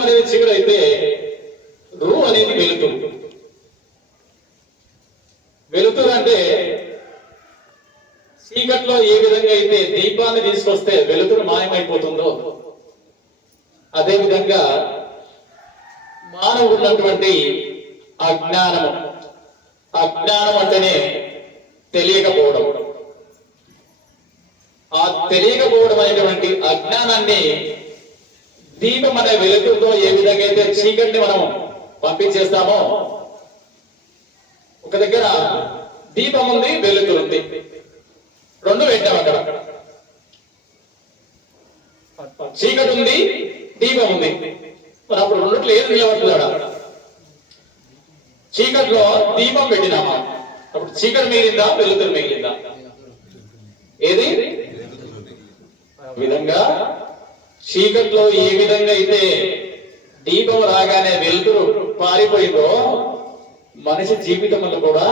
అనేది చీకటి అయితే రు అనేది వెలుతురు. వెలుతురు అంటే చీకట్లో ఏ విధంగా అయితే దీపాన్ని తీసుకొస్తే వెలుతురు మాయమైపోతుందో అదే విధంగా మానవుడు ఉన్నటువంటి అజ్ఞానం అంటేనే తెలియకపోవడం. ఆ తెలియకపోవడం అనేటువంటి అజ్ఞానాన్ని దీపం అనే వెలుతురుతో ఏ విధంగా అయితే చీకటిని మనం పంపించేస్తామో, ఒక దగ్గర దీపం ఉంది, వెలుతురు ఉంది, రెండు పెట్టాం అక్కడ. చీకటి ఉంది, దీపం ఉంది, మరి అప్పుడు రెండిట్లో ఏది నిలబడుతుందా? చీకట్లో దీపం పెట్టినామా, అప్పుడు చీకటి మిగిలిందా, వెలుతురు మిగిలిందా? ఏది విధంగా చీకట్లో ఏ విధంగా అయితే దీపం రాగానే వెలుతురు పారిపోయిందో, మనిషి జీవితంలో కూడా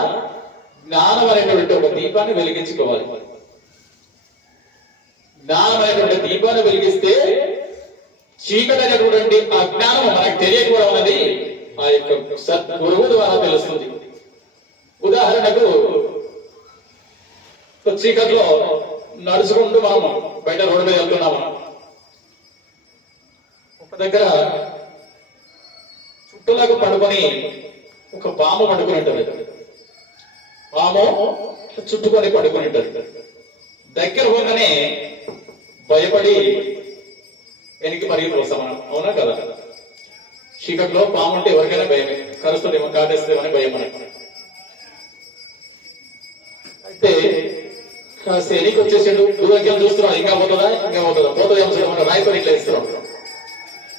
జ్ఞానం అనేటువంటి ఒక దీపాన్ని వెలిగించుకోవాలి. జ్ఞానం అనేటువంటి దీపాన్ని వెలిగిస్తే చీకటి అనేటువంటి అజ్ఞానం మనకు తెలియకపోవడం అనేది ఆ యొక్క సద్గురువు ద్వారా తెలుస్తుంది. ఉదాహరణకు చీకట్లో నడుచుకుంటూ మనం బయట రోడ్డు మీద వెళ్తున్నాము. ఒక దగ్గర చుట్టూలాగా పడుకొని ఒక పాము పడుకుని ఉంటుంది. పాము చుట్టుకొని పడుకుని ఉంటుంది. దగ్గర పోగానే భయపడి వెనక్కి పరిగెత్తి వస్తాం. అవునా కదా? చీకట్లో పాము అంటే ఎవరికైనా భయమే, కరుస్తుందేమో, కాటేస్తుందేమని భయం మనకు. అయితే శనికి వచ్చేసాడు, దూరంకి చూస్తున్నాం, ఇంకా పోతుందా పోతుంది ఏమో మనం రాయితో ఇట్లా ఇస్తున్నాం.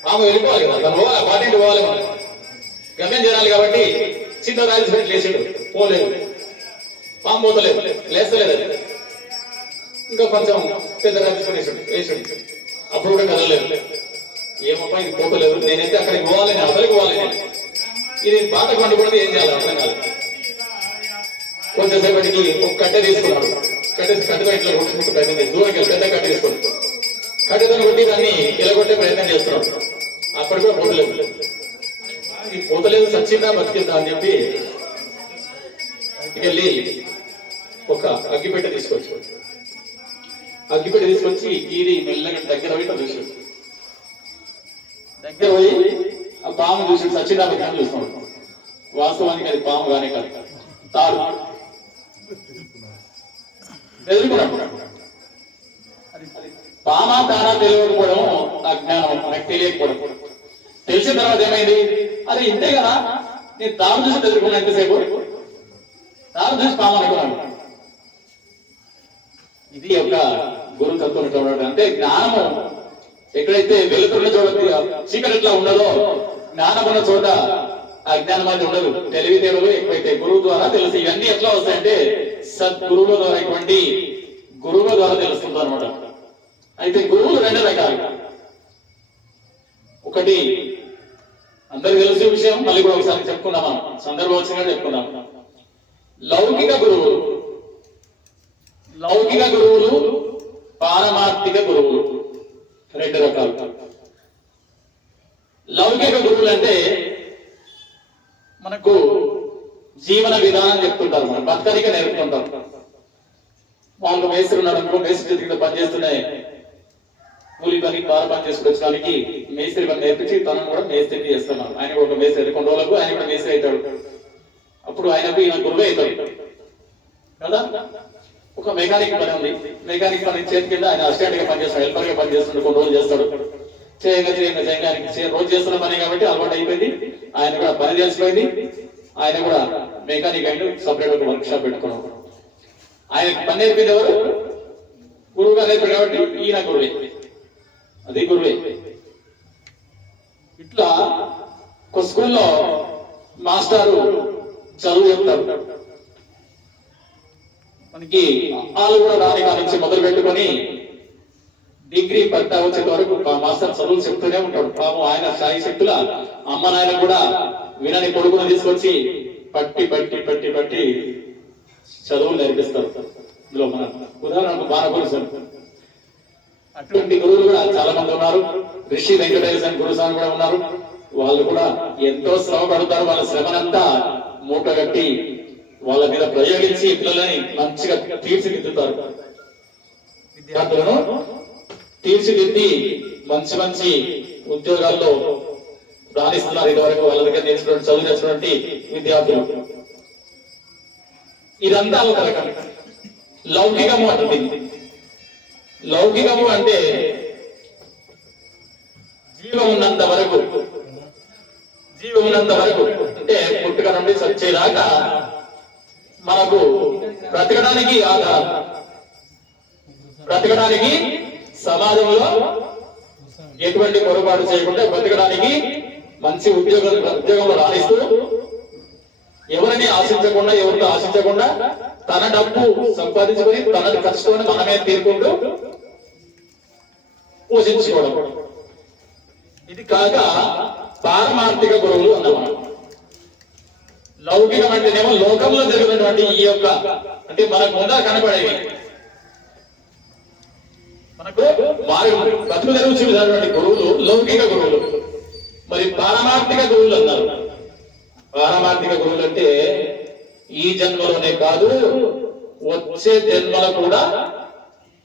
పాము వెళ్ళిపోవాలి కదా, తను పోవాలి, పాటింటి పోవాలి, మనం గమ్యం చేయాలి. కాబట్టి చిన్న రాయి పెట్టి లేచాడు, పోలేదు. పాము పోతలేదు, లేస్తలేదు. ఇంకా కొంచెం పెద్ద రాయి వేసాడు, అప్పుడు కూడా కదలలేదు. ఏమప్పా ఇది పోతలేదు, నేనైతే అక్కడికి పోవాలి, నేను అవతలికి పోవాలి, ఇది బాట పండుకున్నది, ఏం చేయాలి అర్థం కాదు. కొంచెంసేపటికి ఒక కట్టె తీసుకున్నాడు, కట్టెతో ఇట్లా కొట్టుకుంటూ ప్రయత్నం చేసి దూరంకి వెళ్ళి పెద్ద కట్టె తీసుకుంటాడు. కట్టెతో కొట్టి దాన్ని ఇలగొట్టే ప్రయత్నం చేస్తున్నాడు. అప్పటికి కూడా పోతలేదు. ఇది పోతలేదు, సచ్చిందా బతికిందా అని చెప్పి వెళ్ళి ఒక అగ్గిపెట్టె తీసుకొచ్చి ఇది మెల్లగా దగ్గర పోయి చూసాడు. దగ్గర పోయి ఆ పాము చూసి సచ్చిందా బతికిందా చూస్తున్నాడు. వాస్తవానికి అది పాము కానీ కాదు, తాడు. పామా తాడా తెలియకపోవడం అజ్ఞానం, మనకు తెలియకపోవడం. తెలిసిన తర్వాత ఏమైంది, అది ఇంతే కదా, నేను తాము చూసి ఎదుర్కొన్నా, ఎంతసేపు తాము చూసి పాము అనుకున్నాను. ఇది యొక్క గురుతత్వం చూడడం అంటే జ్ఞానము ఎక్కడైతే వెలుతున్న చోట చీకటి ఎట్లా ఉండదో, జ్ఞానం ఉన్న చోట అజ్ఞానం అనేది ఉండదు. తెలివితేటలు ఎక్కువైతే గురువు ద్వారా తెలుసు. ఇవన్నీ ఎట్లా వస్తాయంటే సద్గురువుల ద్వారా, ఇటువంటి గురువుల ద్వారా తెలుస్తుంది అనమాట. అయితే గురువులు రెండు రకాలు. ఒకటి అందరికి తెలిసే విషయం, మళ్ళీ కూడా ఒకసారి చెప్పుకున్నాం, మనం సందర్భోచితంగా చెప్పుకున్నాం. లౌకిక గురువులు, పారమార్థిక గురువులు, రెండు రకాలు. లౌకిక గురువులు అంటే మనకు జీవన విధానం చెప్తుంటారు, మనం బతకనిక నేర్పుతుంటారు. వాళ్ళు మేస్త్రి ఉన్నాడు అనుకో, మేస్త్రి కింద పనిచేస్తున్నాయి, కూలి పని బాగా పని చేసుకొచ్చడానికి మేస్త్రి పని నేర్పించి తనను కూడా మేస్త్రిని చేస్తున్నాం. ఆయన కూడా ఒక మేస్త్రి, కొన్ని రోజులకు ఆయన కూడా మేస్త్రి అవుతాడు. అప్పుడు ఆయనకు ఈయన గురువే అవుతాడు కదా. ఒక మెకానిక్ పని ఉంది, మెకానిక్ పని చేతి కింద ఆయన అసిస్టెంట్ గా పనిచేస్తాడు, హెల్పర్ గా పనిచేస్తుండే, కొన్ని రోజులు చేస్తాడు. చేయగా రోజు చేస్తున్న పని కాబట్టి అలవాటు అయిపోయింది. ఆయన కూడా పని చేసిపోయింది. ఆయన కూడా మెకానిక్ అయిన సపరేట్ ఒక వర్క్ షాప్ పెట్టుకున్నాడు. ఆయన పని నేర్పింది ఎవరు? గురువుగా నేర్పాడు కాబట్టి ఈయన గురువే, అది గురువే. ఇట్లా ఒక స్కూల్లో మాస్టారు చదువు చెప్తారు. మనకి వాళ్ళు కూడా రాని కానించి మొదలు పెట్టుకొని డిగ్రీ పట్టా వచ్చేంత వరకు మాస్టర్ చదువులు చెప్తూనే ఉంటాడు. పాపం ఆయన సాయి శక్తుల అమ్మ నాయన కూడా వినని కొడుకును తీసుకొచ్చి పట్టి పట్టి పట్టి పట్టి చదువులు నేర్పిస్తారు. ఇందులో మన ఉదాహరణకు బాణపురుషుడు అటువంటి గురువులు కూడా చాలా మంది ఉన్నారు. ఋషి వెంకటేశ్వర గురుస్వామి కూడా ఉన్నారు. వాళ్ళు కూడా ఎంతో శ్రమ పడతారు. వాళ్ళ శ్రమనంతా మూటగట్టి వాళ్ళ మీద ప్రయోగించి పిల్లలని మంచిగా తీర్చిదిద్దుతారు. విద్యార్థులను తీర్చిదిద్ది మంచి మంచి ఉద్యోగాల్లో రాణిస్తున్నారు. ఇదివరకు వాళ్ళ దగ్గర నేర్చుకున్న చదువు నేర్చుకున్నటువంటి విద్యార్థులు. ఇదంతా ఒక రకం లౌకికము అంటుంది. లౌకికము అంటే జీవం ఉన్నంత వరకు అంటే పుట్టుక నుండి చచ్చేదాకా మనకు బ్రతకడానికి ఆధారం. బ్రతకడానికి సమాజంలో ఎటువంటి పొరపాటు చేయకుండా బ్రతకడానికి మంచి ఉద్యోగంలో రాణిస్తూ ఎవరిని ఆశించకుండా ఎవరితో ఆశించకుండా తన డబ్బు సంపాదించుకొని తన ఖర్చుతో మనమే తీరుకుంటూ పోషించుకోవడం. ఇది కాక పారమార్థిక గురువులు అన్నమాట. లౌకికం అంటేనేమో లోకంలో జరుగుతున్నటువంటి ఈ యొక్క అంటే మనకు ముందర కనపడేవి, మనకు బతుకు తెరువు చూసినటువంటి గురువులు లౌకిక గురువులు. మరి పారమార్థిక గురువులు అన్నారు. పారమార్థిక గురువులు అంటే ఈ జన్మలోనే కాదు వచ్చే జన్మలో కూడా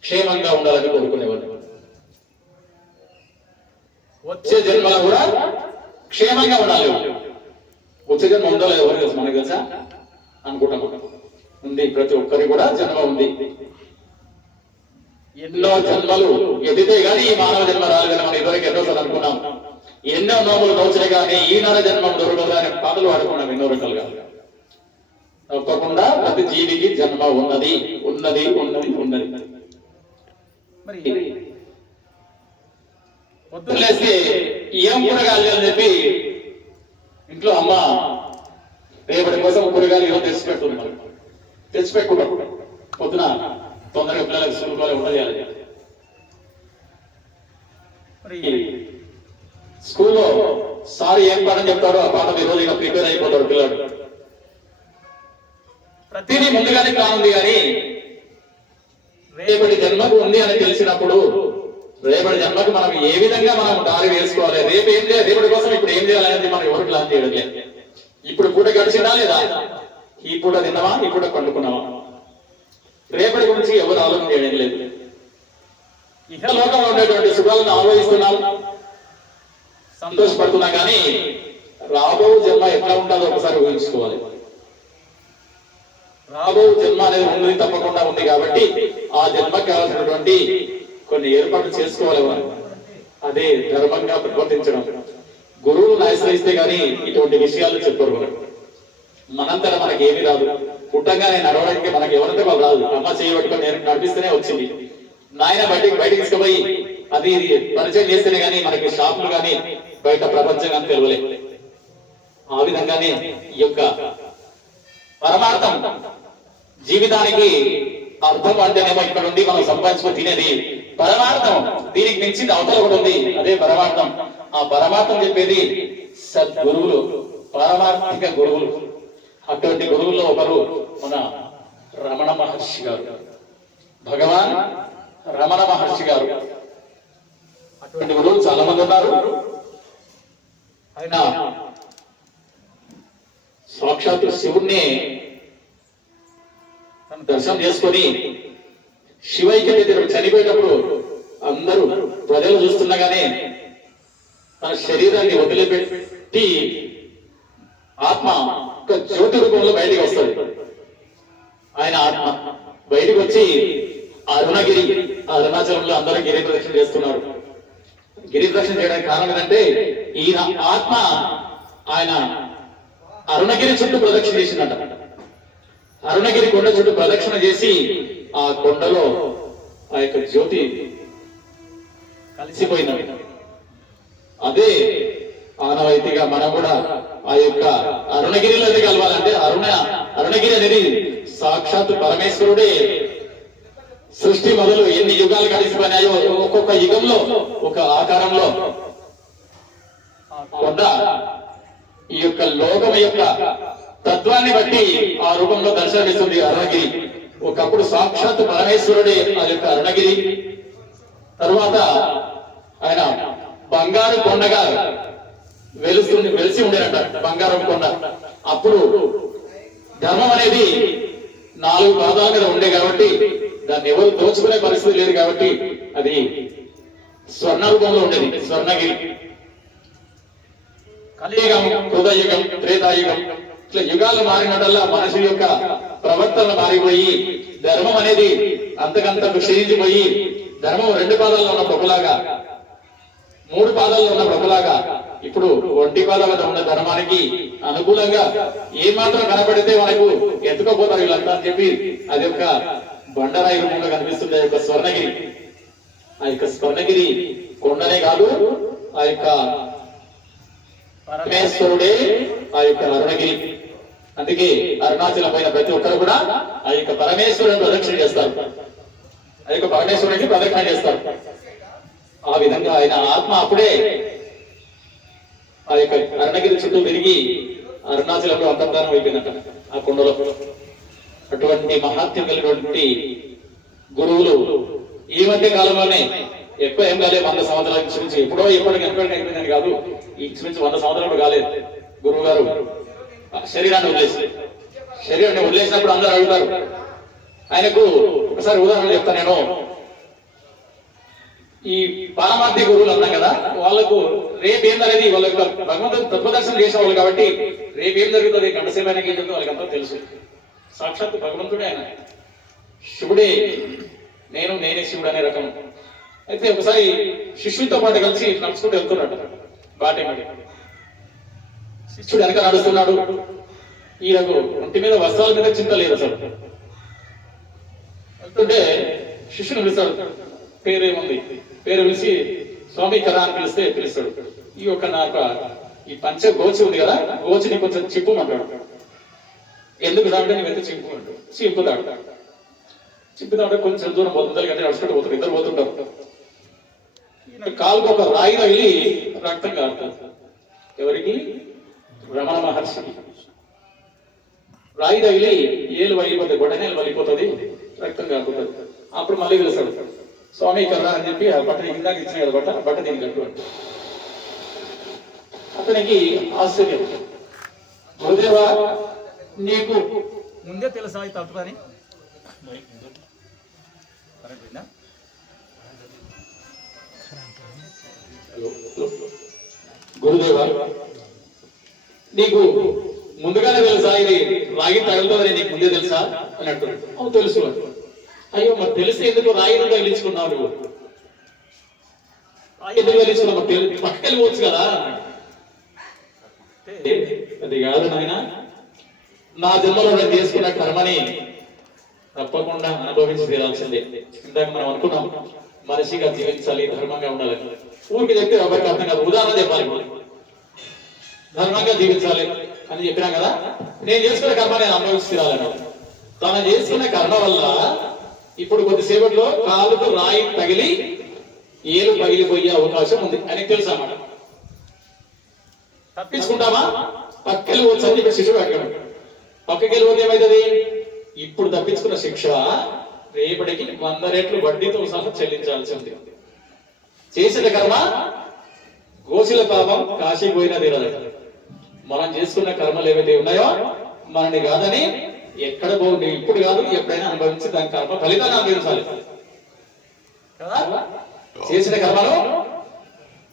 క్షేమంగా ఉండాలని కోరుకునేవాడు. వచ్చే జన్మలో కూడా క్షేమంగా ఉండాలి. వచ్చే జన్మ ఉందో లేదో ఎవరు తెలుసు, మనకు తెలుసా? అనుకుంటాం ఉంది. ప్రతి ఒక్కరికి కూడా జన్మ ఉంది. ఎన్నో జన్మలు ఎదితే గానీ ఈ మానవ జన్మ రాదు కానీ మనం ఇదివరకు ఎన్నోసార్లు అనుకున్నాం. ఎన్నో నోములు నోచలే కానీ ఈనాడు జన్మం దొరకదు అని పాటలు పాడుకున్నాం ఎన్నో రకాలుగా. తప్పకుండా ప్రతి జీవికి జన్మ ఉన్నది ఉన్నది ఉన్నది ఉన్నది. మరి పొద్దున్న లేస్తే ఏం కూరగాయలు అని చెప్పి ఇంట్లో అమ్మ రేపటి కోసం కూరగాయలు ఏమో తెచ్చిపెట్టుకున్నాం. తెచ్చిపెట్టుకుంటాం పొద్దున తొందరగా పిల్లలకు స్కూల్లో ఉండజేయాలి. మరి స్కూల్లో సార్ ఏం పాఠం చెప్తాడో ఆ పాఠం ఈరోజు ఇక ప్రిపేర్ అయిపోతాడు పిల్లడు. ప్రతిదీ ముందుగానే కానుంది కానీ రేపటి జన్మకు ఉంది అని తెలిసినప్పుడు రేపటి జన్మకు మనం ఏ విధంగా మనం దారి వేసుకోవాలి, రేపు ఏం చేయాలి, రేపటి కోసం ఇప్పుడు ఏం చేయాలనేది మనం ఎవరు ప్లాన్ చేయడం లేదు. ఇప్పుడు పూట గడిచిందా లేదా, ఈ పూట తిన్నావా, ఈ పూట పండుకున్నావా, రేపటి గురించి ఎవరు ఆలోచన చేయడం లేదు. ఇహలోకంలో ఉండేటువంటి సుఖాలను ఆలోచిస్తున్నాం, సంతోషపడుతున్నా కానీ రాబో జన్మ ఎట్లా ఉంటుందో ఒకసారి ఊహించుకోవాలి. రాబో జన్మ అనేది ఉంది, తప్పకుండా ఉంది. కాబట్టి ఆ జన్మకి కావాల్సినటువంటి కొన్ని ఏర్పాట్లు చేసుకోవాలి. అదే ధర్మంగా ప్రవర్తించడం. గురువులను ఆశ్రయిస్తే గానీ ఇటువంటి విషయాలు చెప్పరు. మనంతటా మనకి ఏమీ రాదు. పుట్టంగానే నడవడానికి మనకి ఎవరంటే వాళ్ళు రాదు. అమ్మ చేయబట్టుకొని నేను నడిపిస్తేనే వచ్చింది. నాయన బయటికి తీసుకుపోయి అది ఇది పరిచయం చేస్తేనే గానీ మనకి షాపులు కానీ బయట ప్రపంచం కానీ తెలియలే. ఆ విధంగానే ఈ యొక్క పరమార్థం జీవితానికి అర్థం అంటేనేమో ఇక్కడ ఉంది మనం సంపాదించుకొని తినేది పరమార్థం. దీనికి మించింది అవతల కూడా ఉంది, అదే పరమార్థం. ఆ పరమార్థం చెప్పేది సద్గురువులు, పారమార్థిక గురువులు. అటువంటి గురువుల్లో ఒకరు మన రమణ మహర్షి గారు, భగవాన్ రమణ మహర్షి గారు. అటువంటి గురువులు చాలా మంది ఉన్నారు. ఆయన సాక్షాత్తు శివుణ్ణి దర్శనం చేసుకొని శివైక్యత చనిపోయేటప్పుడు అందరూ ప్రజలు చూస్తుండగానే తన శరీరాన్ని వదిలిపెట్టి ఆత్మ ఒక జ్యోతి రూపంలో బయటికి వస్తుంది. ఆయన ఆత్మ బయటికి వచ్చి అరుణగిరి, అరుణాచలంలో అందరూ గిరి ప్రదక్షిణ చేస్తున్నారు. గిరి ప్రదక్షిణ చేయడానికి కారణం ఏంటంటే ఈయన ఆత్మ ఆయన అరుణగిరి చుట్టూ ప్రదక్షిణ చేసిందట. అరుణగిరి కొండ చుట్టూ ప్రదక్షిణ చేసి ఆ కొండలో ఆ యొక్క జ్యోతి కలిసిపోయింది. అదే ఆనవాయితీగా మనం కూడా ఆ యొక్క అరుణగిరిలో కలవాలంటే అరుణగిరి అనేది సాక్షాత్ పరమేశ్వరుడే. సృష్టి మొదలు ఎన్ని యుగాలు కలిసిపోయినాయో ఒక్కొక్క యుగంలో ఒక ఆకారంలో కొండ ఈ యొక్క లోకం యొక్క తత్వాన్ని బట్టి ఆ రూపంలో దర్శనమిస్తుంది అరుణగిరి. ఒకప్పుడు సాక్షాత్ పరమేశ్వరుడే ఆ యొక్క అరుణగిరి. తరువాత ఆయన బంగారు కొండగా వెలిసి ఉండేనంట, బంగారం కొండ. అప్పుడు ధర్మం అనేది 4 పాదాల మీద ఉండే కాబట్టి దాన్ని ఎవరు దోచుకునే పరిస్థితి లేదు కాబట్టి అది స్వర్ణ రూపంలో ఉండేది, స్వర్ణగిరి. కలియుగం, హృదయుగం, త్రేతాయుగం, ఇట్లా యుగాలు మారినట్లా మనిషి యొక్క ప్రవర్తన మారిపోయి ధర్మం అనేది అంతకంతకు క్షీణించిపోయి ధర్మం 2 పాదాల్లో ఉన్నప్పుడు ఒకలాగా, 3 పాదాల్లో ఉన్నప్పుడు ఒకలాగా, ఇప్పుడు 1 పాదాల మీద ఉన్న ధర్మానికి అనుకూలంగా ఏ మాత్రం కనబడితే మనకు ఎత్తుకోపోతారు వీళ్ళంతా అని చెప్పి అది యొక్క బండరాయి రూపంలో కనిపిస్తుంది ఆ యొక్క స్వర్ణగిరి. ఆ యొక్క స్వర్ణగిరి కొండనే కాదు, ఆ యొక్క పరమేశ్వరుడే ఆ యొక్క అరుణగిరి. అందుకే అరుణాచలం పైన ప్రతి ఒక్కరు కూడా ఆ యొక్క పరమేశ్వరుని ప్రదక్షిణ చేస్తారు, ఆ యొక్క పరమేశ్వరునికి ప్రదక్షిణ చేస్తారు. ఆ విధంగా ఆయన ఆత్మ అప్పుడే ఆ యొక్క అరుణగిరి చుట్టూ తిరిగి అరుణాచలంలో అంతర్ధానం అయిపోయిందట ఆ కొండలో. అటువంటి మహాత్మ్యం కలిగినటువంటి గురువులు ఈ మధ్య కాలంలోనే, ఎక్కువ ఏం కాలేదు, 100 సంవత్సరాల నుంచి ఎప్పుడో ఎప్పటికి అయిపోయిందని కాదు, ఇంచుమించు 100 సంవత్సరాలు కాలేదు. గురువు గారు శరీరాన్ని వదిలేసినప్పుడు అందరూ అడుగుతారు. ఆయనకు ఒకసారి ఉదాహరణ చెప్తాను నేను. ఈ పారమార్థిక గురువులు అన్నాం కదా, వాళ్ళకు రేపేం అనేది వాళ్ళకి భగవంతుడు తత్వదర్శనం చేసిన వాళ్ళు కాబట్టి రేపేం జరుగుతుంది, గంటసేపు అయినా ఏం జరుగుతుంది వాళ్ళకంతా తెలుసు. సాక్షాత్ భగవంతుడే ఆయన, శివుడే, నేనే శివుడు అనే రకం. అయితే ఒకసారి శిష్యుడితో పాటు కలిసి నడుచుకుంటూ వెళ్తున్నాడు బాటేమడి. శిష్యుడు వెనక నడుస్తున్నాడు. ఈయనకు ఒంటి మీద వస్త్రాల మీద చింత లేదు అసలు. వెళ్తుంటే శిష్యుని పిలుస్తాడు, పేరేముంది, పేరు పిలిచి స్వామి కథ అని పిలుస్తాడు. ఈ యొక్క నాకు ఈ పంచ గోచి ఉంది కదా, గోచిని కొంచెం చిప్పుమంటాడు. ఎందుకు దాంట్లో నువ్వు ఎంత చింపుతాడు. చింపుతాడు కొంచెం దూరం పోతుంది, అంటే నడుచుకుంటూ పోతాడు, ఇద్దరు పోతుంటారు. కాలుకు ఒక రాయి తగిలి రక్తం కారుతుంది. ఎవరికి? రమణ మహర్షికి రాయి తగిలి ఏలు వలిపోతుంది, గొడనేలు వలిపోతుంది, రక్తం కారుతుంది. అప్పుడు మళ్ళీ పిలుస్తాడు, స్వామి కదా అని చెప్పి ఆ బట్ట ఇందాక ఇచ్చిన కదా బట్ట దీనికి కట్టు. అతనికి ఆశ్చర్యం, గురుదేవా నీకు ముందే తెలుసా ఈ తప్పని? గురుదేవా నీకు ముందుగానే తెలుసా ఇది రాగి తగులుతుందని నీకు ముందే తెలుసా అని అంటున్నాడు. అవును తెలుసు. అయ్యో మరి తెలిస్తే ఎందుకు రాయి తగిలించుకున్నావు నువ్వు? రాయి ఎందుకు తగిలించుకున్నావు? పక్కకెళ్ళిపోవచ్చు కదా. అది కాదు నాయన, నా జన్మలో నేను చేసుకున్న కర్మని తప్పకుండా అనుభవించి తీరాల్సిందే. ఇందాక మనం అనుకున్నాం మనిషిగా జీవించాలి, ధర్మంగా ఉండాలి. ఊరికి చెప్తే ఎవరికి అర్థం కాదు, ఉదాహరణ చెప్పాలి. ధర్మంగా జీవించాలి అని చెప్పినాం కదా. నేను చేసుకున్న కర్మ నేను అనుభవించి తీరాలను. తను చేసుకున్న కర్మ వల్ల ఇప్పుడు కొద్దిసేపట్లో కాలుకు రాయి తగిలి ఏలు పగిలిపోయే అవకాశం ఉంది అని తెలుసు అన్నమాట. తప్పించుకుంటామా? పక్కకి వచ్చి అని చెప్పి శిక్ష అడిగాడు. పక్కకి వెళ్ళిపోతే ఏమవుతుంది? ఇప్పుడు తప్పించుకున్న శిక్ష రేపటికి 100 రెట్లు వడ్డీతో సహా చెల్లించాల్సి ఉంది. చేసిన కర్మ గోశల పాపం కాశీ పోయినా తీరదు. మనం చేసుకున్న కర్మలు ఏవైతే ఉన్నాయో మనని కాదని ఎక్కడ పోండి, ఇప్పుడు కాదు ఎప్పుడైనా అనుభవించి దాని కర్మ ఫలితాన్ని అనుభవించాలి కదా. చేసిన కర్మను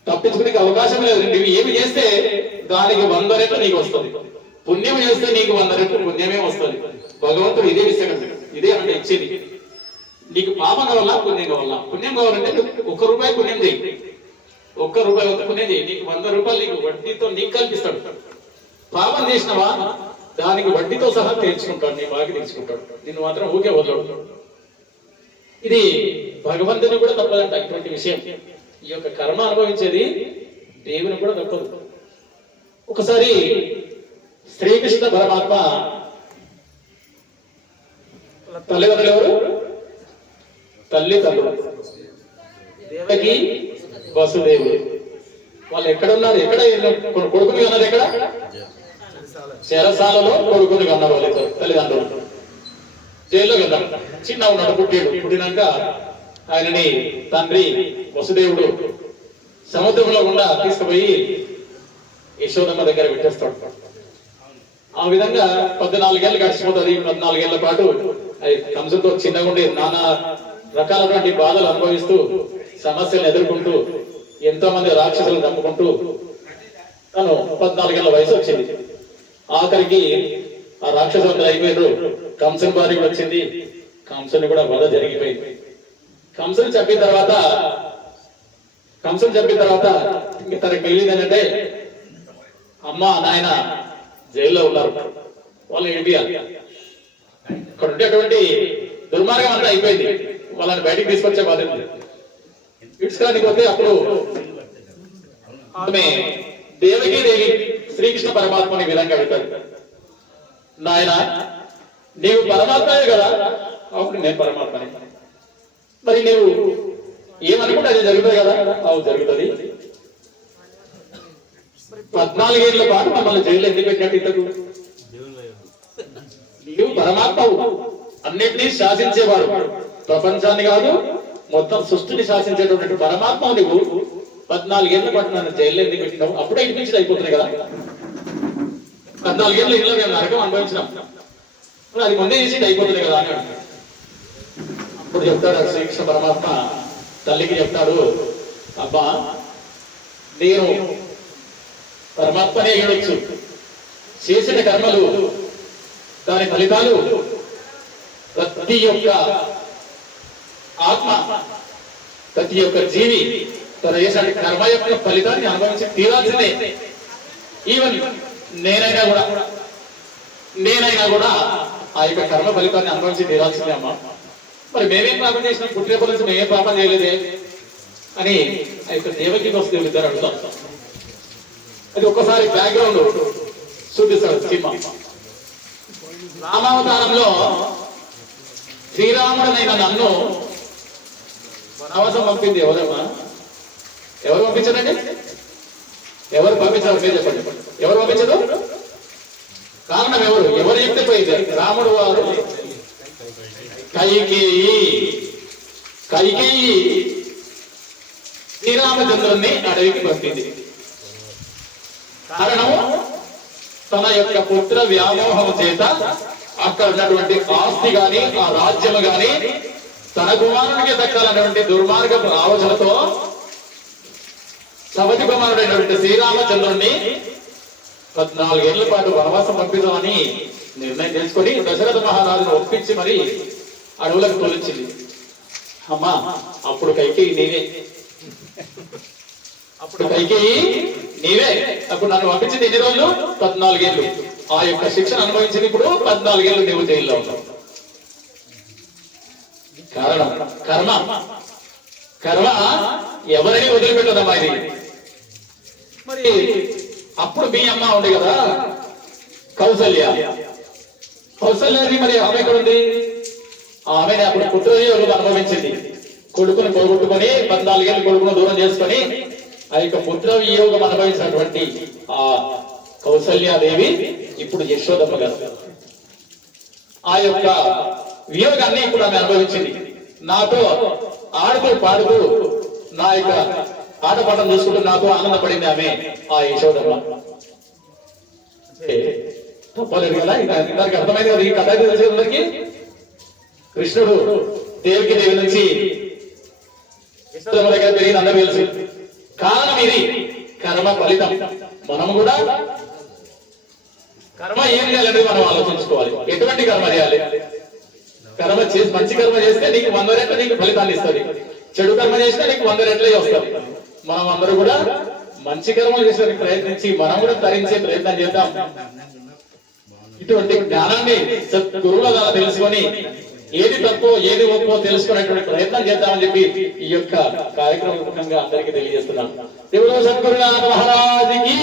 తప్పించుకునే అవకాశం లేదు. నువ్వు ఏమి చేస్తే దానికి 100 రెట్లు నీకు వస్తుంది. పుణ్యం చేస్తే నీకు 100 రెట్లు పుణ్యమే వస్తుంది. భగవంతుడు ఇదే విషయం, ఇదే అంటే ఇచ్చేది. నీకు పాపం కావాలా, పుణ్యం కావాలా? పుణ్యం కావాలంటే 1 రూపాయి పుణ్యం చేయి, 1 రూపాయి పుణ్యం చేయి, నీకు 100 రూపాయలు నీకు వడ్డీతో నీకు కల్పిస్తాడు. పాపం చేసినవా దానికి వడ్డీతో సహా తీర్చుకుంటాడు, నీ బాగా తీర్చుకుంటాడు. నిన్ను మాత్రం ఊకే వదలడు. ఇది భగవంతుని కూడా తప్పదంట ఇటువంటి విషయం. ఈ యొక్క కర్మ అనుభవించేది దేవుని కూడా తప్పదు. ఒకసారి శ్రీకృష్ణ పరమాత్మ తల్లిదండ్రులు ఎవరు? తల్లిదండ్రులు దేవకి వసుదేవుడు. వాళ్ళు ఎక్కడ ఉన్నారు? ఎక్కడ కొడుకుని ఉన్నారు? ఎక్కడ? చెరసాలలో కొడుకుని ఉన్నారు వాళ్ళ తల్లిదండ్రులు. జైల్లో వెళ్ళారు. చిన్న ఉన్నాడు, పుట్టినాక ఆయనని తండ్రి వసుదేవుడు సముద్రంలో గుండా తీసుకుపోయి యశోదమ్మ దగ్గర పెట్టేస్తాడు. ఆ విధంగా 14 ఏళ్ళు గడిచిపోతుంది. 14 ఏళ్ల పాటు కంసుతో చిన్నగా ఉండి నానా రకాలైనటువంటి బాధలు అనుభవిస్తూ సమస్యలను ఎదుర్కొంటూ ఎంతో మంది రాక్షసులు చంపుకుంటూ తను 14 ఏళ్ల వయసు వచ్చింది. ఆఖరికి ఆ రాక్షసులు అయిపోయారు. కంసుని భార్య కూడా వచ్చింది. కంసుని కూడా వధ జరిగిపోయింది. కంసుని చెప్పిన తర్వాత ఇంక తనకి మిగిలింది ఏంటంటే అమ్మ నాయన జైల్లో ఉన్నారు, వాళ్ళు ఏడిపియాలి. అక్కడ ఉండేటువంటి దుర్మార్గం అంతా అయిపోయింది. వాళ్ళని బయటికి తీసుకొచ్చే బాధ్యత ఇడ్చుకోవడానికి పోతే అప్పుడు ఆమె దేవకి దేవి శ్రీకృష్ణ పరమాత్మని విధంగా అడుగుతారు, నాయన నీవు పరమాత్మయే కదా? అప్పుడు నేను పరమాత్మని. మరి నీవు ఏమనుకుంటే అది జరుగుతుంది కదా? అవు జరుగుతుంది. 14 ఏళ్ల పాటు మమ్మల్ని జైలు ఎందుకు పెట్టినట్టు ఇంతకు? నీవు పరమాత్మవు, అన్నిటినీ శాసించేవాడు, ప్రపంచాన్ని కాదు మొత్తం సృష్టిని శాసించేటువంటి పరమాత్మ. నువ్వు 14 ఏళ్ల పాటు నన్ను జైలు ఎందుకు పెట్టినావు? అప్పుడే ఇంటించి అయిపోతున్నాయి కదా. 14 ఏళ్ళ ఇళ్ళలో మేము నరకం అనుభవించినాం, అది ముందే చేసి అయిపోతుంది కదా అని అప్పుడు చెప్తాడు శ్రీకృష్ణ పరమాత్మ తల్లికి చెప్తాడు, అబ్బా నేను పరమాత్మనే ఏడొచ్చు, చేసిన కర్మలు దాని ఫలితాలు ప్రతి ఒక్క ఆత్మ ప్రతి ఒక్క జీవి తన చేసిన కర్మ యొక్క ఫలితాన్ని అనుభవించి తీరాల్సిందే. ఈవెన్ నేనైనా కూడా ఆ యొక్క కర్మ ఫలితాన్ని అనుభవించి తీరాల్సిందే అమ్మా. మరి మేమేం పాపం చేసినాం? పుట్టినప్పటి నుంచి మేమేం పాపం చేయలేదే అని ఆ యొక్క దేవకి వస్తువులు ఇద్దరు అడుగుతారు. అది ఒక్కసారి బ్యాక్గ్రౌండ్ చూపిస్తాడు సినిమా. రామావతారంలో శ్రీరాముడనైన నన్ను వనవాసం పంపింది ఎవరమ్మా? ఎవరు పంపించారండి? ఎవరు పంపించారు? మీరు చెప్పండి. ఎవరు పంపించదు? కారణం ఎవరు చెప్తే పోయింది? రాముడు వారు కైకేయి శ్రీరామచంద్రుణ్ణి అడవికి పంపింది. కారణం తన యొక్క పుత్ర వ్యామోహం చేత అక్కడ ఉన్నటువంటి ఆస్తి గాని ఆ రాజ్యము గాని తన కుమారునికి దక్కాలన్నటువంటి దుర్మార్గపు ఆలోచనతో సవతి కుమారుడైనటువంటి శ్రీరామచంద్రుణ్ణి 14 ఏళ్ల పాటు వనవాసం పంపిద్దామని నిర్ణయం చేసుకొని దశరథ మహారాజును ఒప్పించి మరి అడవులకు తోలించింది. అమ్మా అప్పుడు కైకేయి నీవే, అప్పుడు నన్ను పంపించింది ఎన్ని రోజులు? 14 ఏళ్ళు. ఆ యొక్క శిక్షణ అనుభవించింది ఇప్పుడు 14 ఏళ్ళు నీవు జైల్లో ఉన్నావు. కారణం కర్మ ఎవరిని వదిలిపెట్టదమ్మా ఇది. మరి అప్పుడు మీ అమ్మ ఉంది కదా కౌసల్యది, మరి ఆమె ఎక్కడ ఉంది? ఆమెని అప్పుడు పుత్రయోగం అనుభవించింది. కొడుకుని పోగొట్టుకొని 14 ఏళ్ళు కొడుకును దూరం చేసుకొని ఆ యొక్క పుత్ర వియోగం అనుభవించినటువంటి ఆ కౌసల్యాదేవి ఇప్పుడు యశోదమ్మ గారు ఆ యొక్క వియోగాన్ని ఇప్పుడు ఆమె అనుభవించింది. నాతో ఆడుతూ పాడుతూ నా యొక్క ఆటపాటం చూసుకుంటూ నాతో ఆనందపడింది ఆమె ఆ యశోదమ్మ. తప్పలేదు కదా, దానికి అర్థమైంది కదా. ఈ కథ అయితే తెలిసి అందరికి కృష్ణుడు దేవికి దేవి నుంచి యశోదమ్మ దగ్గర పెరిగిన అందరూ తెలుసు. కారణం ఇది కర్మ ఫలితం. మనం కూడా కర్మ ఏం చేయాలంటే మనం ఆలోచించుకోవాలి. ఎటువంటి కర్మ చేయాలి? మంచి కర్మ చేస్తే నీకు 100 రెట్లు నీకు ఫలితాన్ని ఇస్తుంది. చెడు కర్మ చేస్తే నీకు 100 రెట్లే వస్తుంది. మనం అందరూ కూడా మంచి కర్మలు చేసేందుకు ప్రయత్నించి మనం కూడా తరించే ప్రయత్నం చేద్దాం. ఇటువంటి జ్ఞానాన్ని గురువుల ద్వారా తెలుసుకొని ఏది తప్పో ఏది ఒప్పో తెలుసుకునేటువంటి ప్రయత్నం చేద్దామని చెప్పి ఈ యొక్క కార్యక్రమంగా అందరికీ తెలియజేస్తున్నాం. దేవుడు సద్గురునాథ మహారాజుకి